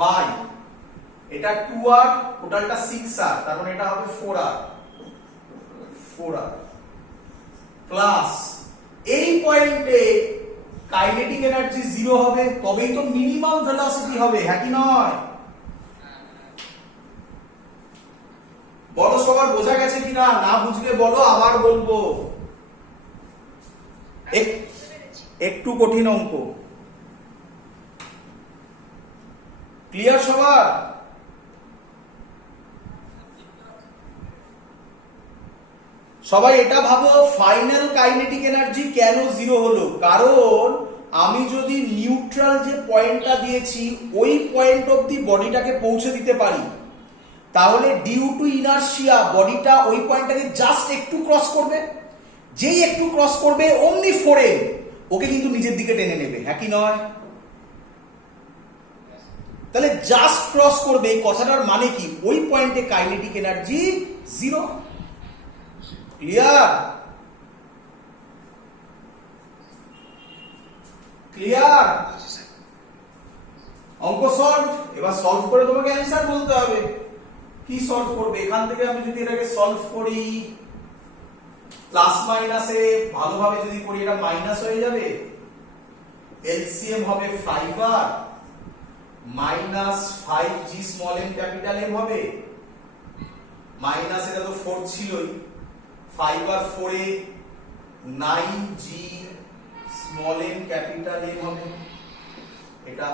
By এটা 2r, টোটালটা 6r, তার মানে এটা হবে 4r প্লাস এই পয়েন্টে কাইনেটিক এনার্জি 0 হবে, তবেই তো মিনিমাম ভেলোসিটি হবে, হ্যাঁ কি নয়? বলো সবার বোঝা গেছে কিনা? না বুঝলে বলো, আবার বলবো। একটু কঠিন অঙ্ক, ক্লিয়ার সবার? সবাই এটা ভাবো, ফাইনাল কাইনেটিক এনার্জি কেন 0 হলো? কারণ আমি যদি নিউট্রাল যে পয়েন্টটা দিয়েছি ওই পয়েন্ট অবধি বডিটাকে পৌঁছে দিতে পারি, তাহলে ডিউ টু ইনার্শিয়া বডিটা ওই পয়েন্টটাকে জাস্ট একটু ক্রস করবে, যেই একটু ক্রস করবে অমনি ফোরে ওকে কিন্তু নিজের দিকে টেনে নেবে, হ্যাঁ কি নয়? তাহলে জাস্ট ক্রস করবে, এই কথাটার মানে কি? ওই পয়েন্টে কাইনেটিক এনার্জি 0। ক্লিয়ার? ক্লিয়ার? অঙ্ক সলভ। এবার সলভ করে তোমাকে অ্যান্সার বলতে হবে। কি সলভ করবে? এখান থেকে আমি যদি এটাকে সলভ করি, প্লাস মাইনাসে ভালোভাবে যদি করি, এটা মাইনাস হয়ে যাবে, এলসিএম হবে 5r minus 5g small m capital M হবে, মাইনাস এটা তো 4 ছিলই, 5r 4 এ 9g small m capital M হবে, এটা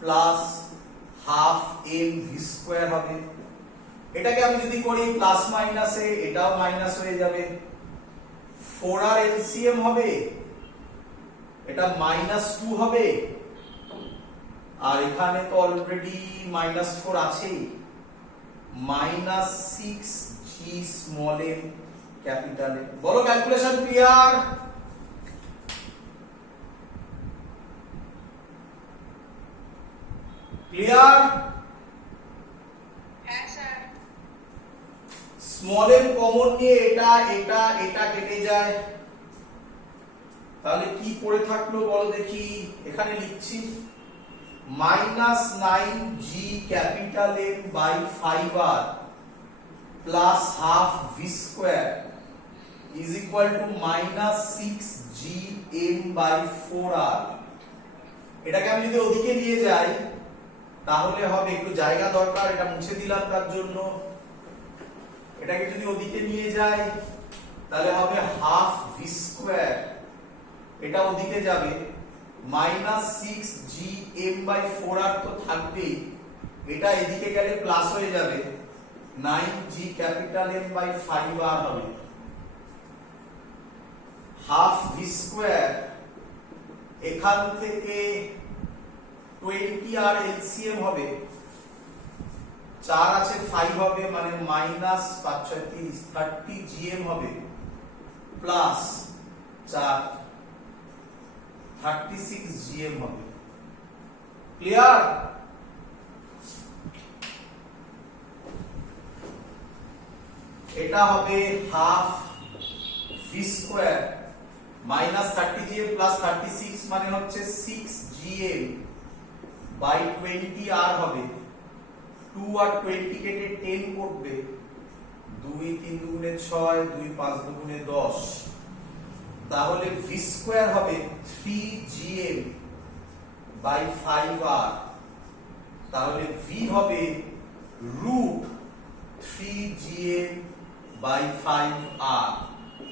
plus half m v square হবে। এটাকে আমি যদি করি প্লাস মাইনাসে, এটাও মাইনাস হয়ে যাবে, 4r এলসিএম হবে, এটা -2 হবে, আর এখানে তো অলরেডি -4 আছেই, -6g small m capital M। বলো ক্যালকুলেশন ক্লিয়ার? ক্লিয়ার? হ্যাঁ স্যার। স্মল m কমন নিয়ে এটা এটা এটা কেটে যায়, তাহলে কি পড়ে থাকলো বলো দেখি? এখানে লিখছি -9g capital M by 5r plus half v square is equal to -6g m by 4r। এটাকে আমি যদি ওদিকে নিয়ে যাই তাহলে হবে, একটু জায়গা দরকার, এটা মুছে দিলাম তার জন্য। এটাকে যদি ওদিকে নিয়ে যাই তাহলে হবে হাফ v স্কয়ার, এটা ওদিকে যাবে, -6g m বাই 4r তো থাকবেই, এটা এদিকে গেলে প্লাস হয়ে যাবে, 9g capital M by 5r হবে, হাফ v স্কয়ার, এখান থেকে 20r এলসিএম হবে, 4 আছে 5 হবে, মানে মাইনাস 5 6 30 30gm হবে, প্লাস 4 36gm হবে। ক্লিয়ার? এটা হবে half v square minus 30gm plus 36 মানে হচ্ছে 6gm বাই 20r হবে, 2 আর 20 কেটে 10 করবে, 2 3 দুগুণে 6, 2 5 দুগুণে 10, তাহলে v স্কয়ার হবে 3gm বাই 5r, তাহলে v হবে রুট 3gm বাই 5r।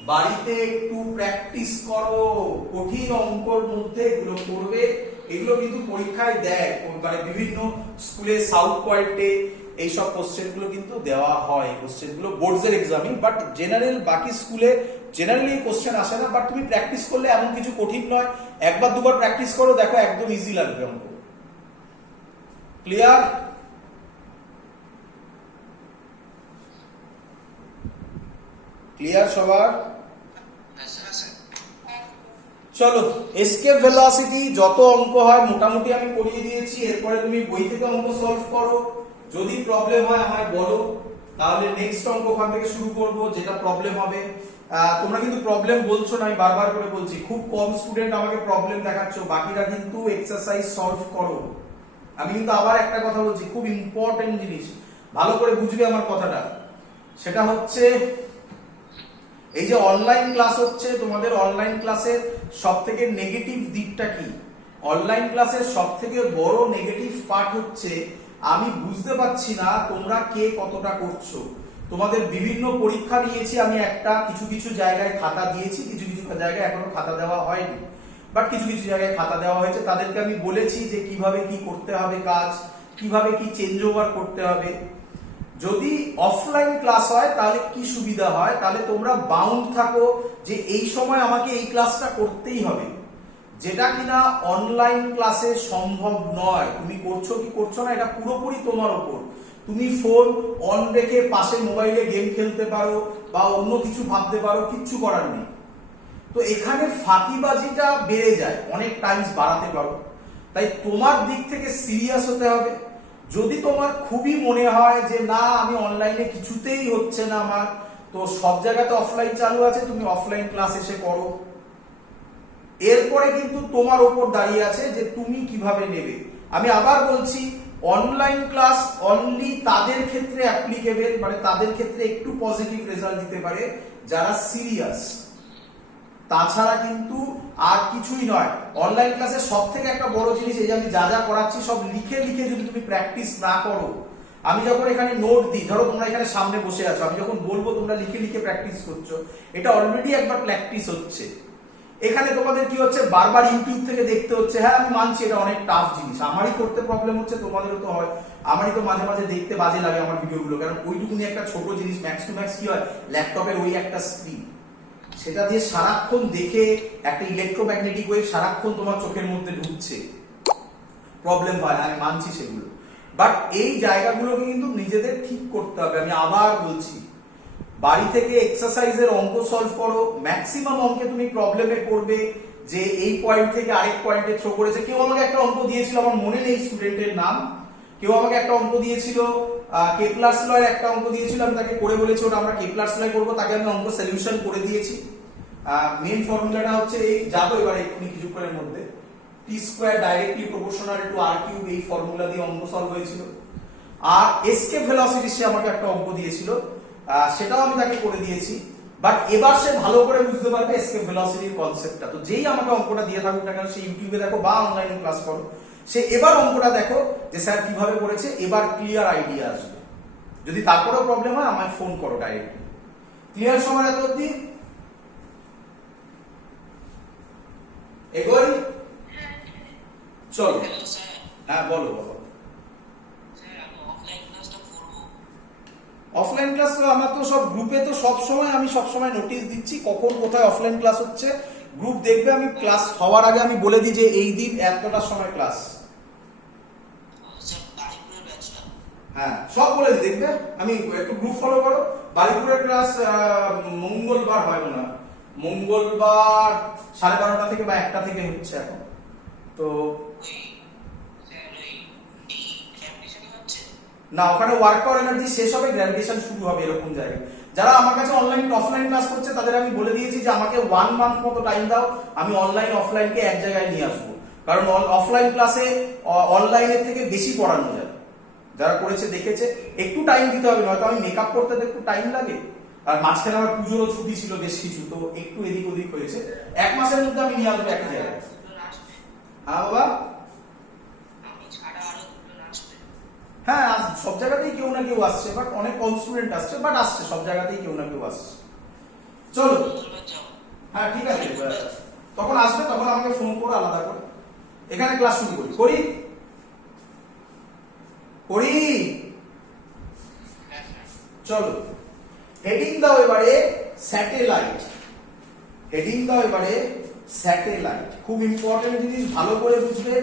বাড়িতে একটু প্র্যাকটিস করো, কঠিন অঙ্কর মধ্যে এগুলো করবে, এগুলো কিন্তু পরীক্ষায় দেয়, মানে বিভিন্ন স্কুলে সাউথ পয়েন্টে এইসব কোশ্চেন গুলো কিন্তু দেওয়া হয়, কোশ্চেন গুলো বোর্ডসের এক্সামে, বাট জেনারেল বাকি স্কুলে জেনারেলি কোশ্চেন আসে না, বাট তুমি প্র্যাকটিস করলে এমন কিছু কঠিন নয়, একবার দুবার প্র্যাকটিস করো, দেখো একদম ইজি লাগবে অঙ্ক। ক্লিয়ার? ক্লিয়ার সবার? চলো, এসকেপ ভেলোসিটি যত অঙ্ক হয় মোটামুটি আমি করিয়ে দিয়েছি, এরপরে তুমি বই থেকে অঙ্ক সলভ করো, যদি প্রবলেম হয় আমায় বলো, তাহলে নেক্সট অঙ্ক ওখান থেকে শুরু করব, যেটা প্রবলেম হবে। তোমরা কিন্তু প্রবলেম বলছো না, আমি বারবার করে বলছি, খুব কম স্টুডেন্ট আমাকে প্রবলেম দেখাচ্ছ, বাকিরা কিন্তু এক্সারসাইজ সলভ করো। আমি কিন্তু আবার একটা কথা বলছি, খুব ইম্পর্টেন্ট জিনিস, ভালো করে বুঝবে আমার কথাটা। সেটা হচ্ছে এই যে অনলাইন ক্লাস হচ্ছে, তোমাদের অনলাইন ক্লাসের সব থেকে নেগেটিভ দিকটা কি? অনলাইন ক্লাসের সব থেকে বড় নেগেটিভ পার্ট হচ্ছে আমি বুঝতে পারছি না তোমরা কে কতটা করছো। তোমাদের বিভিন্ন পরীক্ষা নিয়েছি আমি, একটা কিছু কিছু জায়গায় খাতা দিয়েছি, কিছু কিছু জায়গায় এখনো খাতা দেওয়া হয়নি, বাট কিছু কিছু জায়গায় খাতা দেওয়া হয়েছে। তাদেরকে আমি বলেছি যে কিভাবে কি করতে হবে কাজ, কিভাবে কি চেঞ্জ ওভার করতে হবে। যদি অফলাইন ক্লাস হয় তাহলে কি সুবিধা হয়, তাহলে তোমরা বাউন্ড থাকো যে এই সময় আমাকে এই ক্লাসটা করতেই হবে, যেটা কিনা অনলাইন ক্লাসে সম্ভব নয়। তুমি করছো কি করছো না এটা পুরোপুরি তোমার ওপর। তুমি ফোন অন রেখে পাশে মোবাইলে গেম খেলতে পারো বা অন্য কিছু ভাবতে পারো, কিচ্ছু করার নেই। তো এখানে ফাঁকিবাজিটা বেড়ে যায়, অনেক টাইমস বাড়াতে পারো। তাই তোমার দিক থেকে সিরিয়াস হতে হবে। যদি তোমার খুবই মনে হয় যে না আমি অনলাইনে কিছুতেই হচ্ছে না আমার, তো সব জায়গাতে অফলাইন চালু আছে, তুমি অফলাইন ক্লাস এসে করো। এরপরে কিন্তু তোমার ওপর দাঁড়িয়ে আছে যে তুমি কিভাবে নেবে। আমি আবার বলছি, অনলাইন ক্লাস অনলি তাদের ক্ষেত্রে অ্যাপ্লিকেবল, মানে তাদের ক্ষেত্রে একটু পজিটিভ রেজাল্ট দিতে পারে যারা সিরিয়াস। তাছাড়া কিন্তু আর কিছুই নয়। অনলাইন ক্লাসে সব থেকে একটা বড় জিনিস, এই যে আমি যা যা করাচ্ছি সব লিখে লিখে যদি তুমি প্র্যাকটিস না করো, আমি যখন এখানে নোট দিই, ধরো তোমরা এখানে সামনে বসে আছো, আমি যখন বলবো তোমরা লিখে লিখে প্র্যাকটিস করছো, এটা অলরেডি একবার প্র্যাকটিস হচ্ছে। এখানে তোমাদের কি হচ্ছে, বারবার ইউটিউব থেকে দেখতে হচ্ছে। হ্যাঁ আমি মানছি এটা অনেক টাফ জিনিস, আমারই করতে প্রবলেম হচ্ছে, তোমাদেরও তো হয়। আমারই তো মাঝে মাঝে দেখতে বাজে লাগে আমার ভিডিওগুলো, কারণ ওইটুকুনি একটা ছোট জিনিস, ম্যাক্স টু ম্যাক্স কি হয়, ল্যাপটপের ওই একটা স্ক্রিন, সেটা দিয়ে সারাক্ষণ দেখে একটা ইলেকট্রোম্যাগনেটিক ওয়েভ সারাক্ষণ তোমার চোখের মধ্যে ঢুকছে, প্রবলেম হয়, আমি মানছি সেগুলো। বাট এই জায়গাগুলোকে কিন্তু নিজেদের ঠিক করতে হবে। আমি আবার বলছি, বাড়ি থেকে এক্সারসাইজের অঙ্ক সলভ করো। ম্যাক্সিমাম অঙ্কে তুমি প্রবলেমে পড়বে যে এই পয়েন্ট থেকে আরেক পয়েন্টে থ্রো করেছে। কেউ আমাকে একটা অঙ্ক দিয়েছিল, আমার মনে নেই স্টুডেন্টের নাম, কেউ আমাকে একটা অঙ্ক দিয়েছিল, কেপলারস ল এর একটা অঙ্ক দিয়েছিল, আমি তাকে করে বলেছি ওটা আমরা কেপলারস ল করবো, তাকে আমি অঙ্ক সলিউশন করে দিয়েছি। মেইন ফর্মুলাটা হচ্ছে এই, যাবো এবারে এক্ষুনি কিছুক্ষণের মধ্যে, t square directly proportional to r cube, এই ফর্মুলা দিয়ে অঙ্ক সলভ হয়েছিল। আর এসকেপ ভেলোসিটি সে আমাকে একটা অঙ্ক দিয়েছিল, সেটাও আমি তাকে করে দিয়েছি। বাট এবার সে ভালো করে বুঝতে পারবে এসকেপ ভেলোসিটির কনসেপ্টটা। তো যেই আমাকে অঙ্কটা দিয়ে থাকুক না কেন, সে ইউটিউবে দেখো বা অনলাইনে ক্লাস করো, সে এবার অঙ্কটা দেখো যে স্যার কিভাবে করেছে, এবার ক্লিয়ার আইডিয়া আসবে। যদি তারপরেও প্রবলেম হয় আমায় ফোন করো ডাইরেক্টলি। ক্লিয়ার সময় এত অব্দি? এগোই, চলো। হ্যাঁ বলো বলো। অফলাইন ক্লাস তো আমার তো সব গ্রুপে তো সব সময়, আমি সব সময় নোটিশ দিচ্ছি কখন কোথায় অফলাইন ক্লাস হচ্ছে। গ্রুপ দেখবে, আমি ক্লাস হওয়ার আগে আমি বলে দিই যে এই দিন এতটার সময় ক্লাস। হ্যাঁ সব বলে দিই, দেখবে। আমি একটু গ্রুপ ফলো করো। বালিপুরের ক্লাস মঙ্গলবার হয় না, মঙ্গলবার 12:30 থেকে বা 1টা থেকে হচ্ছে এখন। তো না, ওখানে ওয়ার্ক পাওয়ার এনার্জি শেষ হবে, গ্র্যাজুয়েশন শুরু হবে, এরকম জায়গায়। যারা আমার কাছে অনলাইন অফলাইন ক্লাস করছে তাদের আমি বলে দিয়েছি যে আমাকে 1 মান্থ মতো টাইম দাও, আমি অনলাইন অফলাইনকে এক জায়গায় নিয়ে আসবো। কারণ অফলাইন ক্লাসে অনলাইনের থেকে বেশি পড়ানো যায়, যারা করেছে দেখেছে। একটু টাইম দিতে হবে, নয়তো আমি মেকআপ করতে তো একটু টাইম লাগে। আর মাঝখানে আমার পুজোরও ছুটি ছিল বেশ কিছু, তো একটু এদিক ওদিক হয়েছে। 1 মাসের মধ্যে আমি নিয়ে আসবো এক জায়গায়। হ্যাঁ বাবা, হ্যাঁ সব জায়গাতেই কেউ না কেউ আসছে, বাট অনেক কম স্টুডেন্ট আসছে, বাট আসছে সব জায়গাতেই কেউ না কেউ আসছে। চলো, হ্যাঁ ঠিক আছে, তখন আসবে, তখন আমাকে ফোন করো আলাদা করে। এখানে ক্লাস শুরু করি করি করি চলো। হেডিং দাও এবারে স্যাটেলাইট। হেডিং দাও এবারে স্যাটেলাইট। খুব ইম্পর্টেন্ট জিনিস, ভালো করে বুঝবে,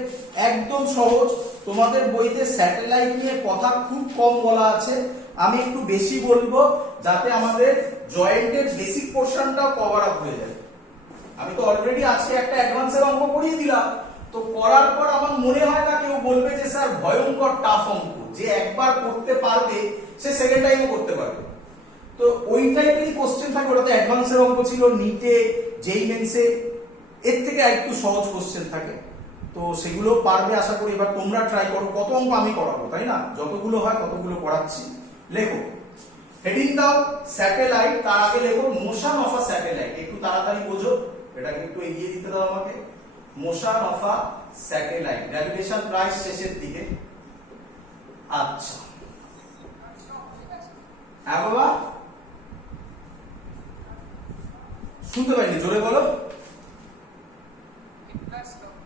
একদম সহজ। তোমাদের বইতে স্যাটেলাইট নিয়ে কথা খুব কম বলা আছে, আমি একটু বেশি বলবো যাতে আমাদের জয়েন্টের বেসিক পোর্শনটাও কভার আপ হয়ে যায়। আমি তো অলরেডি আজকে একটা অ্যাডভান্সের অঙ্ক করিয়ে দিলাম, তো করার পর আমার মনে হয় না কেউ বলবে যে স্যার ভয়ঙ্কর টাফ অঙ্ক, যে একবার করতে পারবে সে সেকেন্ড টাইমও করতে পারবে। তো ওই টাইপেরই কোশ্চেন থাকে, ওটা তো অ্যাডভান্সের অঙ্ক ছিল, নিটে, জেই মেন্সে এর থেকে একটু সহজ কোশ্চেন থাকে। তো সেগুলো পারবে আশা করি। এবার তোমরা ট্রাই করো, কত অঙ্ক আমি করাবো তাই না, যতগুলো হয় ততগুলো করাচ্ছি। লেখো, হেডিং দাও স্যাটেলাইট, তার আগে লেখো মোশন অফ আ স্যাটেলাইট। একটু তাড়াতাড়ি বোঝো, এটাকে একটু এগিয়ে দিতে দাও আমাকে। Motion of a satellite, gravitation প্রায় শেষের দিকে। আচ্ছা হ্যাঁ বাবা, শুনতে পাইনি, জোরে বলো।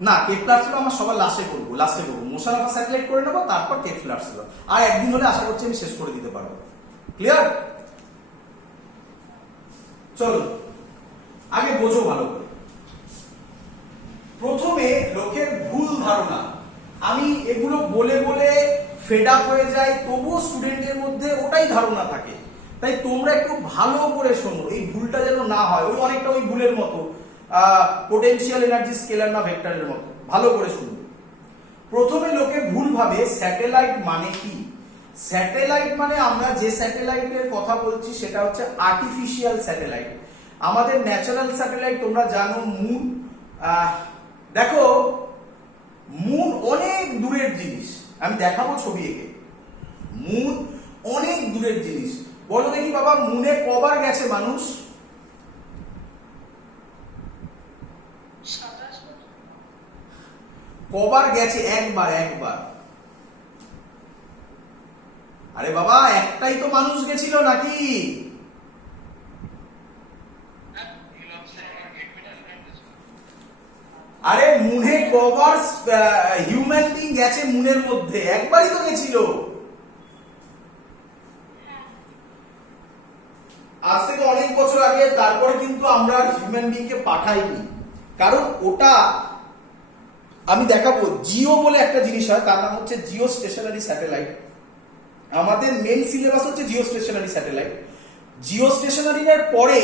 না, কেপলারস ল আমার সবার লাস্টে করবো, মোশন অফ আ স্যাটেলাইট করে নেবো, তারপর কেপলারস ল। আর একদিন হলে আশা করছি আমি শেষ করে দিতে পারবো। ক্লিয়ার? চলো আগে বোঝো ভালো করে। প্রথমে লোকের ভুল ধারণা, আমি এগুলো বলে বলে ফেড আপ হয়ে যাই, তবুও স্টুডেন্টের মধ্যে ওটাই ধারণা থাকে। তাই তোমরা একটু ভালো করে শোনো, এই ভুলটা যেন না হয়। ওই অনেকটা ওই ভুলের মতো, পোটেনশিয়াল এনার্জি স্কেলার না ভেক্টরের মতো। ভালো করে শুনবে। প্রথমে লোকে ভুল ভাবে স্যাটেলাইট মানে কি। স্যাটেলাইট মানে, আমরা যে স্যাটেলাইটের কথা বলছি সেটা হচ্ছে আর্টিফিশিয়াল স্যাটেলাইট। আমাদের ন্যাচারাল স্যাটেলাইট তোমরা জানো মুন। দেখো মুন অনেক দূরের জিনিস, আমি দেখাবো ছবি এঁকে। মুন অনেক দূরের জিনিস। বলো দেখি বাবা, মুনে কবার গেছে মানুষ? কবার গেছে? একবার। আরে বাবা, একটাই তো মানুষ গেছিল নাকি? আরে মুনে কবার হিউম্যান বিং গেছে? মুনের মধ্যে একবারই তো গেছিল। আজ থেকে অনেক বছর আগে, তারপরে কিন্তু আমরা হিউম্যান বিং কে পাঠাইনি, কারণ ওটা আমি দেখাবো। জিও বলে একটা জিনিস হয়, তার নাম হচ্ছে জিও স্টেশনারি স্যাটেলাইট। আমাদের মেন সিলেবাস হচ্ছে জিও স্টেশনারি স্যাটেলাইট। জিও স্টেশনারির পরে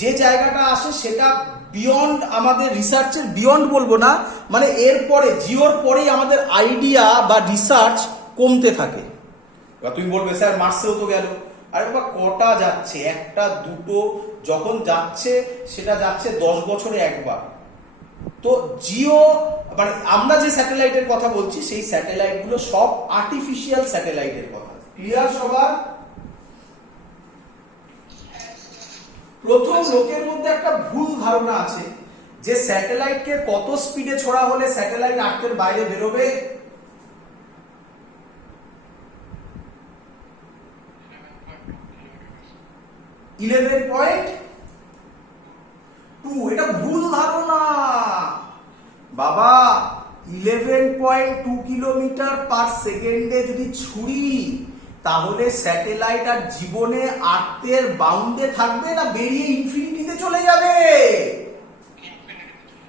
যে জায়গাটা আসে সেটা বিয়ন্ড, আমাদের রিসার্চের বিয়ন্ড বলবো না, মানে এর পরে, জিওর পরেই আমাদের আইডিয়া বা রিসার্চ কমতে থাকে। তুমি বলবে স্যার মার্সেও তো গেল। আরে বাবা, কটা যাচ্ছে? একটা দুটো, যখন যাচ্ছে সেটা যাচ্ছে 10 বছরে একবার। তো জিও মানে আমরা যে স্যাটেলাইটের কথা বলছি, সেই স্যাটেলাইট গুলো সব আর্টিফিশিয়াল স্যাটেলাইটের কথা। ক্লিয়ার সবার? প্রথম লোকের মধ্যে একটা ভুল ধারণা আছে যে স্যাটেলাইটকে কত স্পিডে ছোড়া হলে স্যাটেলাইট আর্থের বাইরে বেরোবে। 11.2। এটা ভুল ধারণা বাবা। 11.2 কিলোমিটার পার সেকেন্ডে যদি ছুরি, তাহলে স্যাটেলাইট আর জীবনে আর্থের বাউন্ডে থাকবে না বেরিয়ে ইনফিনিটিতে চলে যাবে?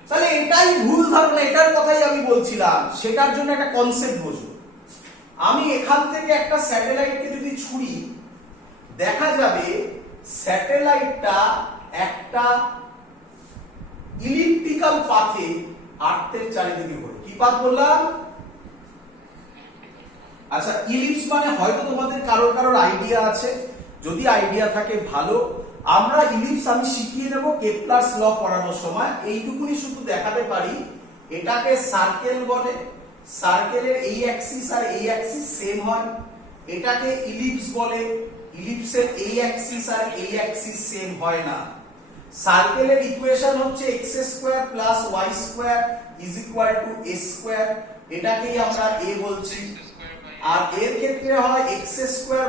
তাহলে এটাই ভুল ধারণা, এটার কথাই আমি বলছিলাম। সেটার জন্য একটা কনসেপ্ট বোঝো। আমি এখান থেকে একটা স্যাটেলাইটকে যদি ছুরি, দেখা যাবে স্যাটেলাইটটা একটা ইলিপ্টিক্যাল পাথে আর্থের চারিদিকে ঘোরে। কি পাথ বললাম? আচ্ছা, ইলিপস মানে হয়তো তোমাদের কারোর আইডিয়া আছে, যদি আইডিয়া থাকে ভালো। আমরা ইলিপস আমি শিখিয়ে দেবো কেপলারস ল পড়ানোর সময়। এইটুকুনি শুধু দেখাতে পারি, এটাকে সার্কেল বলে। সার্কেলের এই অ্যাক্সিস আর এই অ্যাক্সিস সেম হয়। এটাকে ইলিপস বলে। ইলিপসের এই অ্যাক্সিস আর এই অ্যাক্সিস সেম হয় না। সার্কেলের ইকুয়েশন হচ্ছে x² plus y² is equal two a²। এটাকেই আমরা a বলছি। আর এর ক্ষেত্রে হয় x²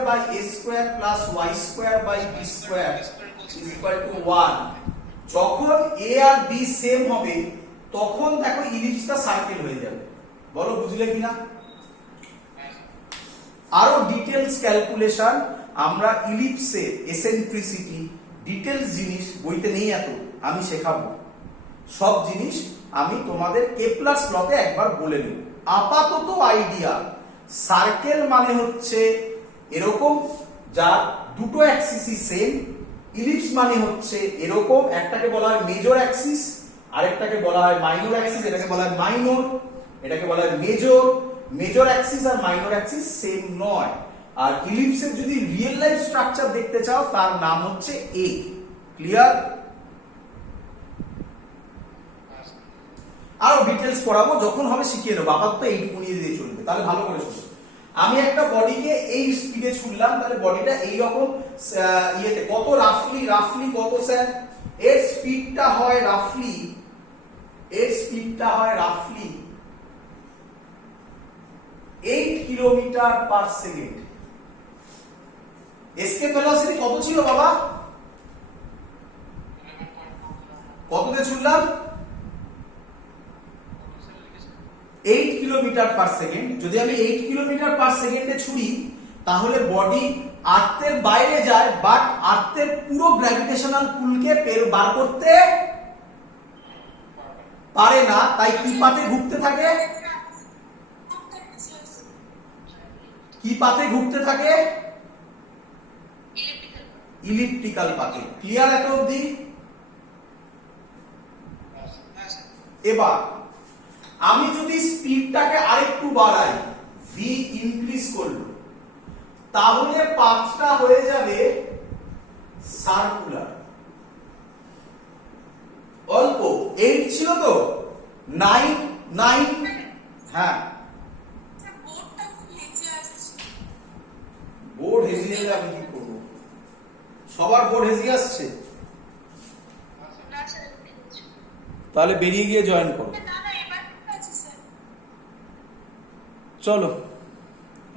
by a² plus y² by b² is equal to 1। যখন a আর b সেম হবে, তখন দেখো ইলিপসটা সার্কেল হয়ে যাবে। বলো বুঝলে কিনা? আরো ডিটেইলস ক্যালকুলেশন আমরা ইলিপসের এসেন্ট্রিসিটি, ডিটেইলস জিনিস বইতে নেই, এত আমি শেখাবো। সব জিনিস আমি তোমাদের কেপলারস লতে একবার বলে নেব। আপাতত আইডিয়া, সার্কেল মানে হচ্ছে এরকম যার দুটো অ্যাক্সিসই সেম। ইলিপস মানে হচ্ছে এরকম, একটাকে বলা হয় মেজর অ্যাক্সিস, আরেকটাকে বলা হয় মাইনর অ্যাক্সিস। এটাকে বলা হয় মাইনর, এটাকে বলা হয় মেজর। মেজর অ্যাক্সিস আর মাইনর অ্যাক্সিস সেম নয়। আর ইলিপসের যদি রিয়েল লাইফ স্ট্রাকচার দেখতে চাও, তার নাম হচ্ছে এ। ক্লিয়ার? আরো ডিটেলস পড়াবো, যখন হবে শিখিয়ে নেবো, আপাতত এইটুকু নিয়ে দিয়ে চলবে। তাহলে ভালো করে শুনুন, আমি একটা বডিকে এই স্পিডে ছুড়লাম, তাহলে বডিটা এইরকম ইয়েতে কত রাফলি কত স্যার, এর স্পিডটা হয় রাফলি 8 kilometre per second. Escape velocity কত ছিল বাবা, কততে ছুড়লাম, 8 কিলোমিটার পার সেকেন্ড। যদি আমি 8 কিলোমিটার পার সেকেন্ডে ছুড়ি, তাহলে বডি আর্থের বাইরে যায়, বাট আর্থের পুরো গ্র্যাভিটেশনাল পুলকে বার করতে পারে না। তাই কি পাথে ঘুরতে থাকে, ইলিপ্টিক্যাল পাথে। ক্লিয়ার এত অবধি? এবার আমি যদি স্পিডটাকে আরেকটু বাড়াই, ভি ইনক্রিজ করলো, তাহলে পাথটা হয়ে যাবে সার্কুলার। অল্প 8 ছিল তো, 9 হ্যাঁ, বোর্ড হেজিয়ে গেলে আমি কি করবো? সবার বোর্ড হেজিয়ে আসছে, তাহলে বেরিয়ে গিয়ে জয়েন করো। চলো,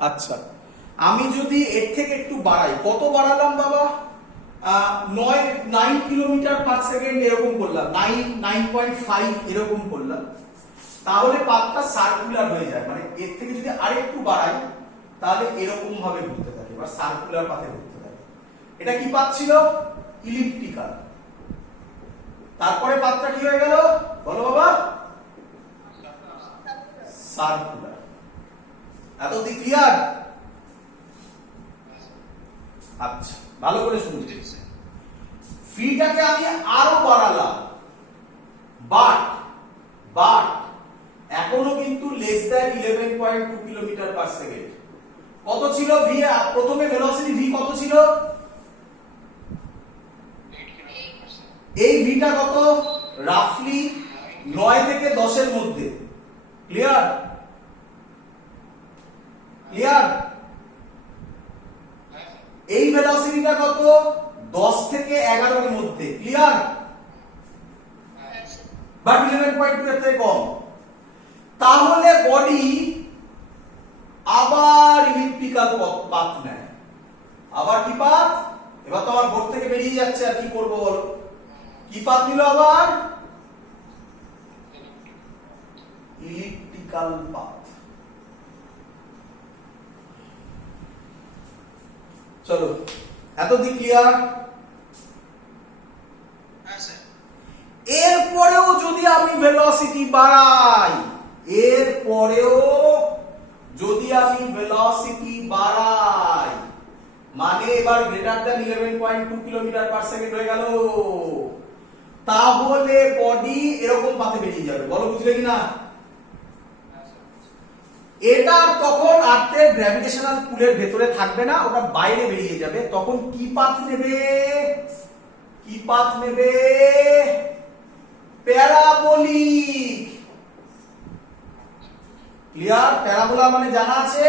আচ্ছা আমি যদি এর থেকে একটু বাড়াই, কত বাড়ালাম বাবা, 9 কিলোমিটার পার সেকেন্ড এরকম করলাম, 9.5 এরকম করলাম, তাহলে পাথটা সার্কুলার হয়ে যায়। মানে এর থেকে যদি আরেকটু বাড়াই, তাহলে এরকম ভাবে ঘুরতে থাকে, বা সার্কুলার পাথে ঘুরতে থাকে। এটা কি পাথ ছিল, ইলিপ্টিক্যাল। তারপরে পাথটা কি হয়ে গেল বলো বাবা, সার্কুলার। এত অবধি ক্লিয়ার? আচ্ছা ভালো করে শুনুন, ফিটাকে আমি আরো বাড়ালাম, বাট এখনো কিন্তু less than 11.2 kilometre per second. কত ছিল ভি, প্রথমে ভেলোসিটি ভি কত ছিল, এই ভিটা কত, রাফলি 9 থেকে 10 এর মধ্যে। ক্লিয়ার? এই ভেলোসিটিটা কত, 10 থেকে 11 এর মধ্যে। ক্লিয়ার? বাট 11.2 এর থেকে কম। তাহলে বডি আবার ইলিপ্টিক্যাল পাথ নেয়। আবার কি পাথ, এবার তো আমার বোর্ড থেকে বেরিয়ে যাচ্ছে, আর কি করবো বলো, কি পাথ নিল আবার, ইলিপ্টিক্যাল পাথ। চলো এতদিন ক্লিয়ার? এরপরেও যদি আমি ভেলোসিটি বাড়াই, মানে এবার greater than 11.2 kilometre per second হয়ে গেল, তাহলে বডি এরকম পাথে বেরিয়ে যাবে। বলো বুঝলে কিনা? এটা তখন আর্থের গ্র্যাভিটেশনাল পুলের ভেতরে থাকবে না, ওটা বাইরে বেরিয়ে যাবে। তখন কি পাথ নেবে, প্যারাবোলিক। ক্লিয়ার? প্যারাবোলা মানে জানা আছে,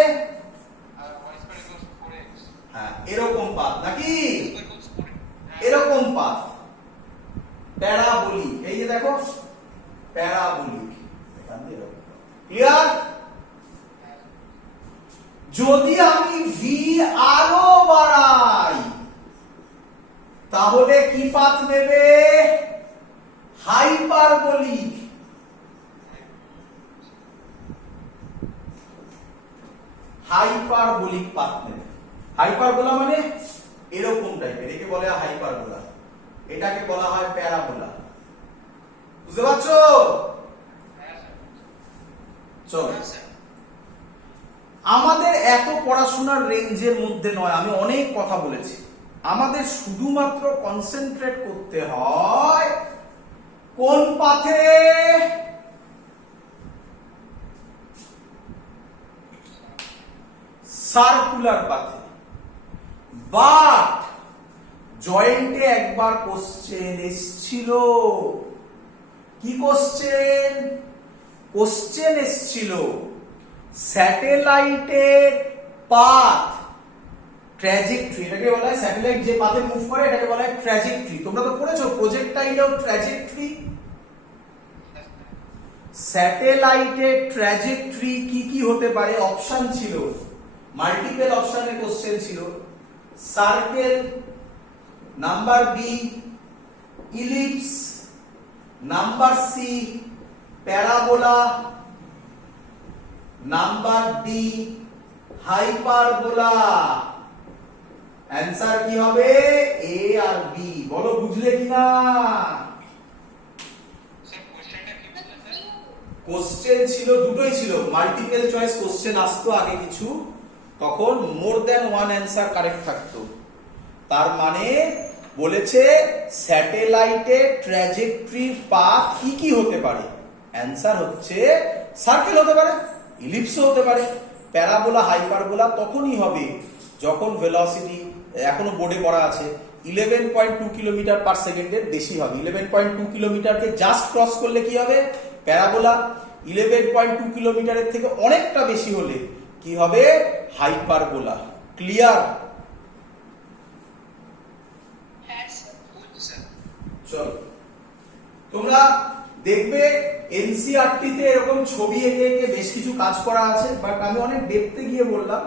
হ্যাঁ এরকম পাথ, নাকি এরকম পাথ, প্যারাবোলিক। এই যে দেখো প্যারাবোলিক, ক্লিয়ার? যদি আমি ভি আরো বাড়াই, তাহলে কি পাথ নেবে, হাইপারবোলিক। পাথ নেবে। হাইপারবোলা মানে এরকম টাইপের, একে বলে হাইপারবোলা, এটাকে বলা হয় প্যারাবোলা। বুঝতে পারছো? চলো, আমাদের এত পড়াশোনার রেঞ্জের মধ্যে নয়, আমি অনেক কথা বলেছি, আমাদের শুধুমাত্র কনসেন্ট্রেট করতে হয় কোন পাথে, সার্কুলার পাথে। বাট জয়েন্টে একবার কোশ্চেন এসছিল, কি কোশ্চেন, কোশ্চেন এসছিল স্যাটেলাইটের পাথ ট্র্যাজেক্টরি, এটাকে বলা হয় স্যাটেলাইট যে পাথে মুভ করে এটাকে বলা হয় ট্র্যাজেক্টরি। তোমরা তো পড়েছো প্রজেক্টাইলেও ট্র্যাজেক্টরি। স্যাটেলাইটের ট্র্যাজেক্টরি কি কি হতে পারে? অপশন ছিল, মাল্টিপল অপশনের কোশ্চেন ছিল। Circle, number B ellipse, number C parabola, number D hyperbola. Answer কি হবে? এ আর বি। বলো বুঝলে কিনা? কোশ্চেন ছিল দুটোই ছিল, মাল্টিপল চয়েস কোশ্চেন আসতো আগে কিছু, তখন more than one answer correct থাকতো। তার মানে বলেছে স্যাটেলাইটের ট্র্যাজেক্টরির পাথ কি কি হতে পারে? অ্যান্সার হচ্ছে সার্কেল হতে পারে, ইলিপসও হতে পারে, প্যারাবোলা, হাইপারবোলা তখনই হবে যখন ভেলোসিটি এখনো বোর্ডে করা আছে 11.2 কিলোমিটার পার সেকেন্ডের বেশি হবে। 11.2 কিলোমিটারকে জাস্ট ক্রস করলে কি হবে? প্যারাবোলা। 11.2 কিলোমিটারের থেকে অনেকটা বেশি হলে কি হবে? হাইপারবোলা। ক্লিয়ার? চলো তোমরা দেখবে এনসিইআরটি তে এরকম ছবি এঁকে এঁকে বেশ কিছু কাজ করা আছে, বাট আমি অনেক ডেপথে গিয়ে বললাম,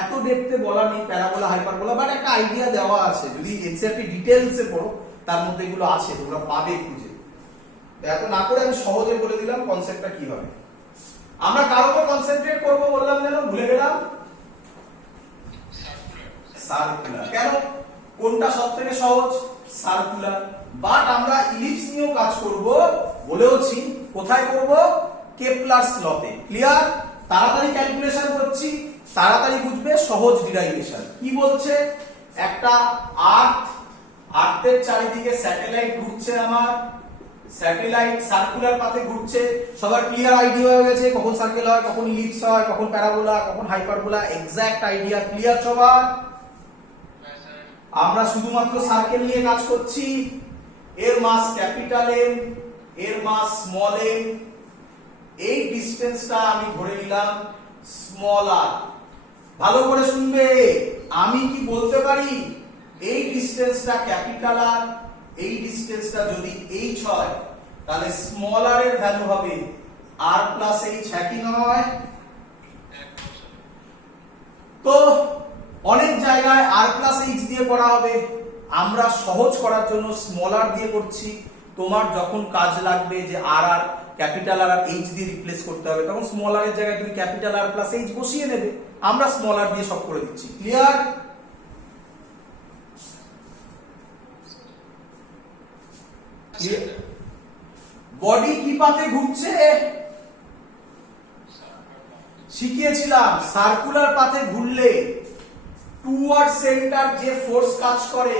এত ডেপথে বলা নেই প্যারাবোলা হাইপারবোলা, বাট একটা আইডিয়া দেওয়া আছে। যদি এনসিইআরটি ডিটেইলসে পড়ো তার মধ্যে এগুলো আছে, তোমরা পাবে খুঁজে। এত না করে আমি সহজে বলে দিলাম কনসেপ্টটা কি হবে। আমরা কার উপর কনসেন্ট্রেট করব বললাম যেন ভুলে গেলাম? সার্কুলার। কেন? কোনটা সবথেকে সহজ? সার্কুলার। বাট আমরা ইলিপস নিয়েও কাজ করব বলেওছি। কোথায় করব? কেপলারস লতে। ক্লিয়ার? তাড়াতাড়ি ক্যালকুলেশন করছি, তাড়াতাড়ি বুঝবে, সহজ ডিরাইভেশন। কি বলছে? একটা আর্থের চারিদিকে স্যাটেলাইট ঘুরছে, আমার স্যাটেলাইট সার্কুলার পাথে ঘুরছে। সবার ক্লিয়ার আইডিয়া হয়ে গেছে কখন সার্কেল হয়, কখন ইলিপস হয়, কখন প্যারাবোলা, কখন হাইপারবোলা, এক্সাক্ট আইডিয়া ক্লিয়ার সবার? আমরা শুধুমাত্র সার্কেল নিয়ে কাজ করছি। এর মাস ক্যাপিটাল এম, এর মাস স্মল এম, এই ডিসটেন্সটা আমি ধরে নিলাম স্মল আর। ভালো করে শুনবে, আমি কি বলতে পারি এই ডিসটেন্সটা ক্যাপিটাল আর, এই ডিসটেন্সটা যদি এইচ হয় তাহলে স্মল আর এর ভ্যালু হবে আর প্লাস এইচ, একই নয়? তো অনেক জায়গায় আর প্লাস এইচ দিয়ে করা হবে, আমরা সহজ করার জন্য স্মল আর দিয়ে করছি। তোমার যখন কাজ লাগবে যে আর আর ক্যাপিটাল আর এইচ দিয়ে রিপ্লেস করতে হবে, তখন স্মল আর এর জায়গায় তুমি ক্যাপিটাল আর প্লাস এইচ বসিয়ে নেবে। আমরা স্মল আর দিয়ে সব করে দিচ্ছি। ক্লিয়ার? বডি কি পাথে ঘুরছে? শিখিয়েছিলাম সার্কুলার পাথে ঘুরলে টুয়ার্ড সেন্টার যে ফোর্স কাজ করে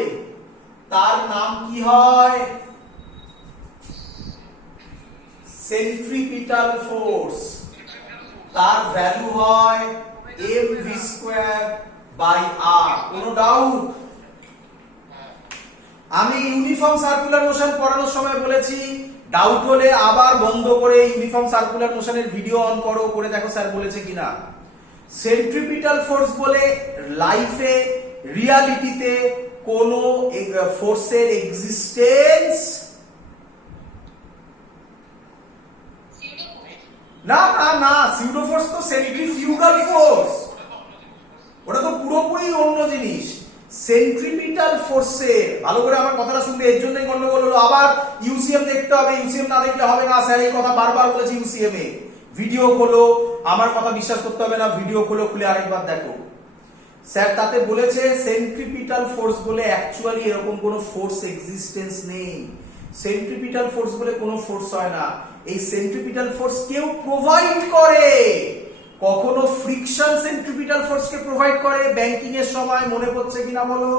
তার নাম কি হয়? Centripetal force. তার ভ্যালু হয় mv স্কয়ার বাই r। কোনো ডাউট? আমি ইউনিফর্ম সার্কুলার মোশন পড়ানোর সময় বলেছি ডাউট হলে আবার বন্ধ করে ইউনিফর্ম সার্কুলার মোশনের ভিডিও অন করো, করে দেখো স্যার বলেছে কিনা। সেন্ট্রিপিটাল ফোর্স বলে লাইফে রিয়ালিটিতে কোন ফোর্সের এক্সিস্টেন্স না। না না, সিউডো ফোর্স তো সেন্ট্রিফিউগাল ফোর্স, ওটা তো পুরোপুরি অন্য জিনিস। সেন্ট্রিপিটাল ফোর্সে ভালো করে আমার কথাটা শুনবে, এর জন্যই গন্ডগোল হলো। আবার ইউসিএম দেখতে হবে, ইউসিএম না দেখলে হবে না। স্যার এই কথা বারবার বলেছি ইউসিএম এ। ভিডিও খোলো, আমার কথা বিশ্বাস করতে হবে না, ভিডিও খোলো, খুলে আরেকবার দেখো। স্যার তাতে বলেছে সেন্ট্রিপিটাল ফোর্স বলে অ্যাকচুয়ালি এরকম কোনো ফোর্স এক্সিস্টেন্স নেই। সেন্ট্রিপিটাল ফোর্স বলে কোনো ফোর্স হয় না। এই সেন্ট্রিপিটাল ফোর্স কেউ প্রোভাইড করে। কখনো ফ্রিকশন সেন্ট্রিপিটাল ফোর্সকে প্রোভাইড করে ব্যাংকিং এর সময়, মনে পড়ছে কিনা বলো?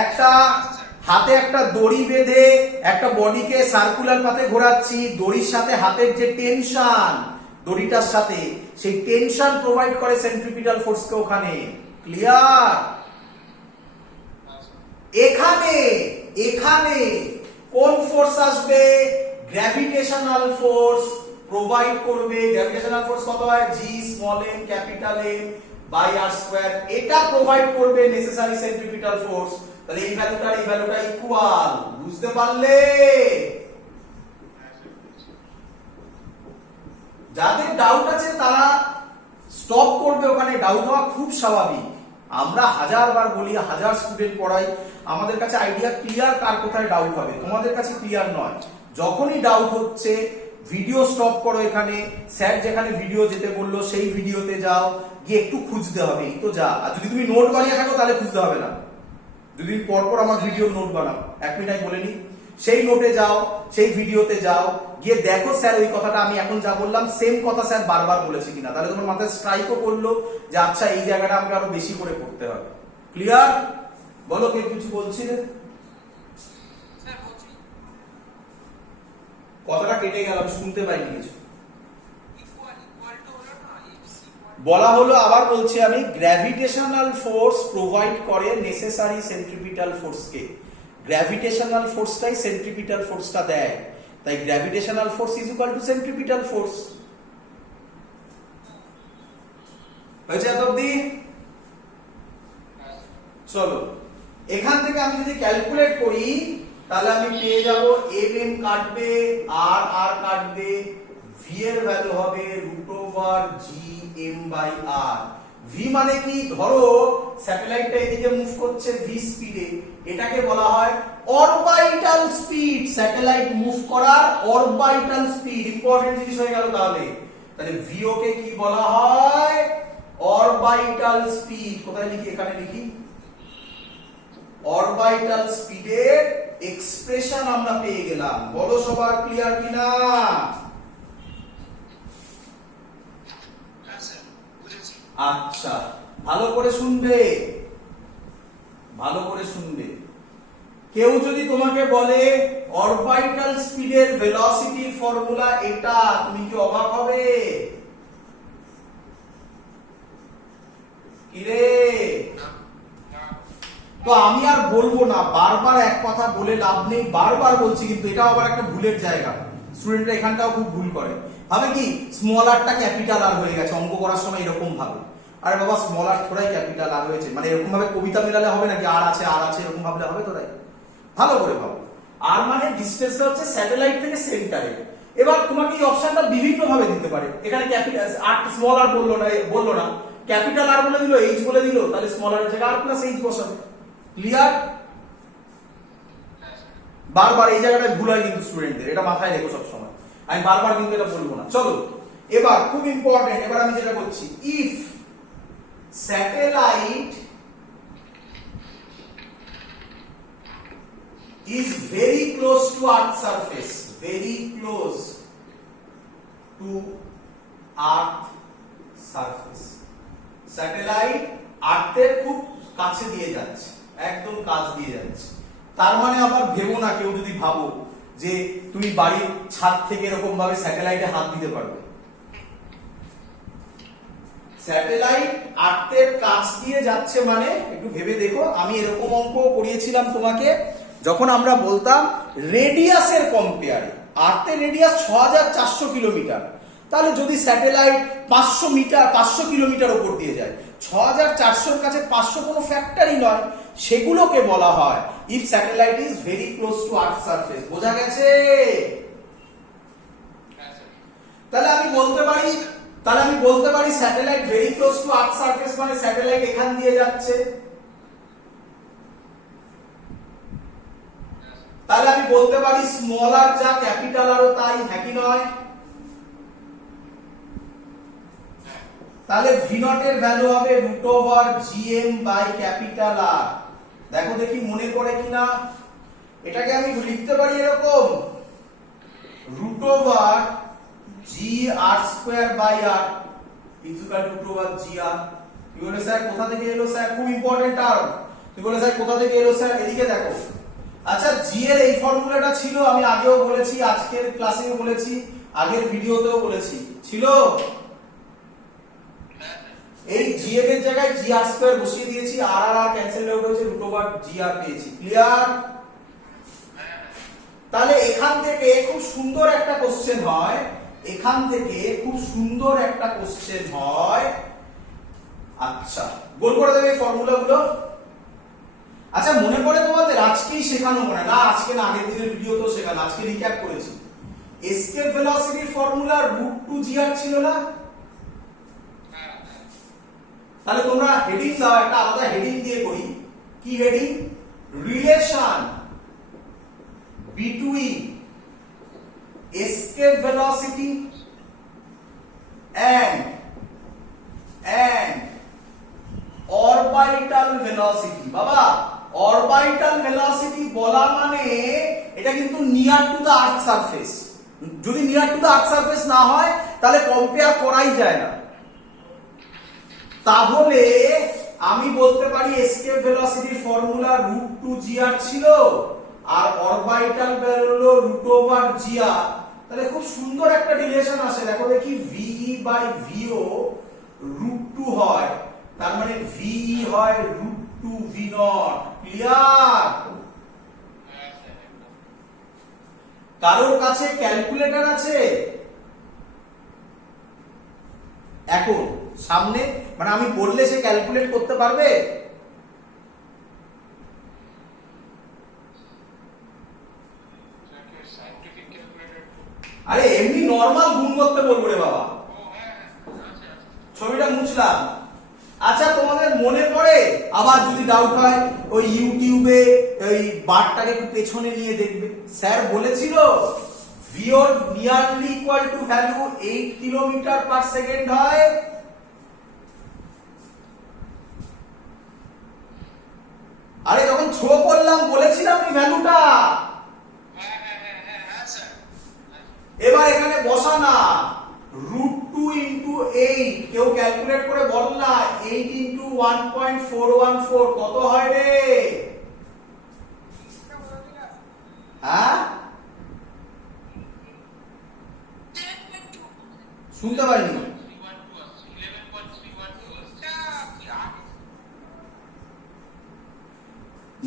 একটা হাতে একটা দড়ি বেঁধে একটা বডিকে সার্কুলার পাথে ঘোরাচ্ছি, দড়ির সাথে হাতের যে টেনশন দড়িটার সাথে, সেই টেনশন প্রোভাইড করে সেন্ট্রিপিটাল ফোর্সকে ওখানে। ক্লিয়ার? এখানে এখানে কোন ফোর্স আসবে? গ্র্যাভিটেশনাল ফোর্স প্রোভাইড করবে। গ্র্যাভিটেশনাল ফোর্স কত হয়? g small m capital M by r square, এটা প্রোভাইড করবে নেসেসারি সেন্ট্রিপিটাল ফোর্স। তাহলে এই ভ্যালুটা ইকুয়াল। বুঝতে পারলে? যাদের ডাউট আছে তারা স্টপ করবে ওখানে। ডাউট হওয়া খুব স্বাভাবিক। আমরা হাজারবার বলি, হাজার স্টুডেন্ট পড়াই, আমাদের কাছে আইডিয়া ক্লিয়ার কার কোথায় ডাউট হবে। তোমাদের কাছে ক্লিয়ার নয়। যখনই ডাউট হচ্ছে ভিডিও স্টপ করো, এখানে স্যার যেখানে ভিডিও যেতে বললো সেই ভিডিওতে যাও, গিয়ে একটু খুঁজতে হবে, এই তো যা। আর যদি তুমি নোট বানিয়ে থাকো তাহলে খুঁজতে হবে না। যদি পরপর আমার ভিডিও নোট বানাও, 1 মিনিট আমি বলে নিই, সেই নোটে যাও, সেই ভিডিওতে যাও, গিয়ে দেখো স্যার ওই কথাটা আমি এখন যা বললাম সেম কথা স্যার বারবার বলেছে কিনা। তাহলে তোমার মাথায় স্ট্রাইকও করলো যে আচ্ছা এই জায়গাটা আমাকে আরো বেশি করে পড়তে হবে। ক্লিয়ার? বলো, কে কিছু বলছিলে? কথাটা কেটে গেল, আমি শুনতে পাইনি কিছু। বলা হলো, আবার বলছি আমি, গ্র্যাভিটেশনাল ফোর্স প্রোভাইড করে নেসেসারি সেন্ট্রিপিটাল ফোর্সকে। গ্র্যাভিটেশনাল ফোর্সটাই সেন্ট্রিপিটাল ফোর্সটা দেয়। তাই gravitational force is equal two centripetal force. হয়েছে এত অবধি? চলো, এখান থেকে আমি যদি ক্যালকুলেট করি তাহলে আমি পেয়ে যাব mm কাটবে, r কাটবে, v এর ভ্যালু হবে √g/m/r। v মানে কি? ধরো স্যাটেলাইটটা এদিকে মুভ করছে v স্পিডে, এটাকে বলা হয় অরবিটাল স্পিড। স্যাটেলাইট মুভ করার অরবিটাল স্পিড ইম্পর্টেন্ট জিনিস হয়ে গেল। তাহলে v কে কি বলা হয়? Orbital speed. কোথায় লিখি? এখানে লিখি। অরবিটাল স্পিডের এক্সপ্রেশন আমরা পেয়ে গেলাম। বলো সবার ক্লিয়ার কিনা? আচ্ছা, ভালো করে শুনবে, ভালো করে শুনবে। কেউ যদি তোমাকে বলে অরবিটাল স্পিডের ভেলোসিটি ফর্মুলা এটা, তুমি কি অবাক হবে? কি রে? তো আমি আর বলবো না, বারবার এক কথা বলে লাভ নেই, বারবার বলছি, কিন্তু এটা আবার একটা ভুলের জায়গা। স্টুডেন্টরা এখানটাও খুব ভুল করে, ভাবে কি স্মল আরটা ক্যাপিটাল আর হয়ে গেছে। অঙ্ক করার সময় এরকম ভাবে, আরে বাবা স্মল আর থোড়াই ক্যাপিটাল আর হয়েছে, মানে এরকম ভাবে কবিতা মেলালে হবে নাকি? আর আছে এরকম ভাবলে হবে? তোরাই ভালো করে ভাবো। আর মানে ডিসটেন্সটা হচ্ছে স্যাটেলাইট থেকে সেন্টারে। এবার তোমাকে এই অপশনটা বিভিন্ন ভাবে দিতে পারে। এখানে ক্যাপিটাল আর স্মল আর বললো না, ক্যাপিটাল আর বলে দিল, এইচ বলে দিল, তাহলে স্মল আর এর জায়গায় আর প্লাস এইচ বসাবে। ক্লিয়ার? বারবার এই জায়গাটায় ভুল হয় কিন্তু স্টুডেন্টদের, এটা মাথায় রেখো সব সময়। আমি বারবার কিন্তু এটা বলবো না। চলো এবার খুব ইম্পর্টেন্ট, এবার আমি যেটা করছি, if satellite is very close to earth surface, very close to earth surface, satellite আর্থের খুব কাছে দিয়ে যাচ্ছে, একদম কাছ দিয়ে যাচ্ছে। তার মানে আবার ভেবো না কেউ যদি ভাবো যে তুমি বাড়ির ছাদ থেকে এরকম ভাবে স্যাটেলাইটে হাত দিতে পারবে। স্যাটেলাইট আর্থের কাছ দিয়ে যাচ্ছে মানে একটু ভেবে দেখো। আমি এরকম অঙ্ক করিয়েছিলাম তোমাকে যখন আমরা বলতাম রেডিয়াসের কম্পেয়ারে। আর্থের রেডিয়াস 6400 কিলোমিটার, তাহলে যদি স্যাটেলাইট 500 কিলোমিটার উপর দিয়ে যায়, 6400 এর কাছে 500 কোনো ফ্যাক্টরই নয়, সেগুলোকে বলা হয় if satellite is very close to earth surface. বোঝা গেছে? তাহলে আমি বলতে পারি satellite very close to earth surface মানে স্যাটেলাইট এখান দিয়ে যাচ্ছে। তাহলে আমি বলতে পারি স্মল আর যা ক্যাপিটাল আরও তাই, হ্যাঁ কি নয়? তাহলে ভি নট এর ভ্যালু হবে √gm/R। দেখো দেখি মনে পড়ে কিনা। এটাকে আমি লিখতে পারি এরকম, √gr²/r ইকুয়াল টু √gr। কি বলে স্যার কোথা থেকে এলো? স্যার খুব ইম্পর্টেন্ট টার্ম। তুই বলে স্যার কোথা থেকে এলো? স্যার এদিকে দেখো। আচ্ছা, জি এর এই ফর্মুলাটা ছিল, আমি আগেও বলেছি, আজকের ক্লাসেও বলেছি, আগের ভিডিওতেও বলেছি, ছিল। এই জি এর জায়গায় gr² বসিয়ে দিয়েছি, আর ক্যান্সেল আউট হয়েছে, √gr পেয়েছি। ক্লিয়ার? তাহলে এখান থেকে খুব সুন্দর একটা কোশ্চেন হয়, এখান থেকে খুব সুন্দর একটা কোশ্চেন হয়। আচ্ছা, গোল করে দেবে এই ফর্মুলাগুলো। আচ্ছা, মনে পড়ে তোমাদের? আজকেই শেখানো মনে না, আজকে না, আগের দিনের ভিডিও তো শেখানো, আজকে রিক্যাপ করেছি। এসকেপ ভেলোসিটির ফর্মুলা √2gr ছিল না? তাহলে তোমরা হেডিং দাও, একটা আলাদা হেডিং দিয়ে করি। কি heading? Relation between escape velocity and orbital velocity। বাবা, orbital velocity বলা মানে এটা কিন্তু near to the earth surface. যদি near to the earth surface না হয় তাহলে কম্পেয়ার করাই যায় না। তাহলে আমি বলতে পারি এসকেপ ভেলোসিটির ফর্মুলা √2gr ছিল আর অরবিটাল হলো √gr। তাহলে খুব সুন্দর একটা রিলেশন আসে। দেখো দেখি, VE/VO √2 হয়, তার মানে VE হয় √2V0। ক্লিয়ার? কারোর কাছে ক্যালকুলেটর আছে এখন সামনে? মানে আমি বললে সে ক্যালকুলেট করতে পারবে? আরে এমনি নরমাল গুণ করতে বলবো রে বাবা। ছবিটা মুছলাম। আচ্ছা, তোমাদের মনে পড়ে? আবার যদি ডাউট হয় ওই ইউটিউবে ওই বারটাকে একটু পেছনে নিয়ে দেখবে। স্যার বলেছিল viewer nearly equal to value 8 kilometre per second হয়। আরে যখন থ্রো করলাম বলেছিলাম এই ভ্যালুটা। এবার এখানে বসা না, √2 ইন্টু 8, কেউ ক্যালকুলেট করে বল না, 8 ইন্টু 1.414 কত হয় রে? হ্যাঁ, শুনতে পাইনি।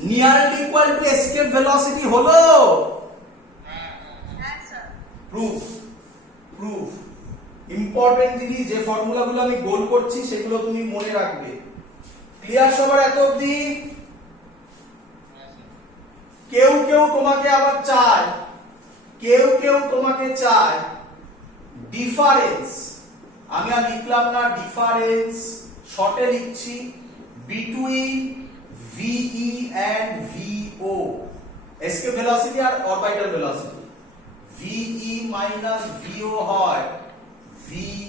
Nearly equal to escape velocity হলো। প্রুফ ইম্পর্টেন্ট জিনিস। যে ফর্মুলাগুলো আমি গোল করছি সেগুলো তুমি মনে রাখবে। ক্লিয়ার সবার এত অবধি? কেউ তোমাকে আবার চায়, কেউ তোমাকে চায় ডিফারেন্স। আমি আর লিখলাম না ডিফারেন্স, শর্টে লিখছি, between VE and VO, escape velocity আর অরবিটাল ভেলোসিটি। VE - VO হয় V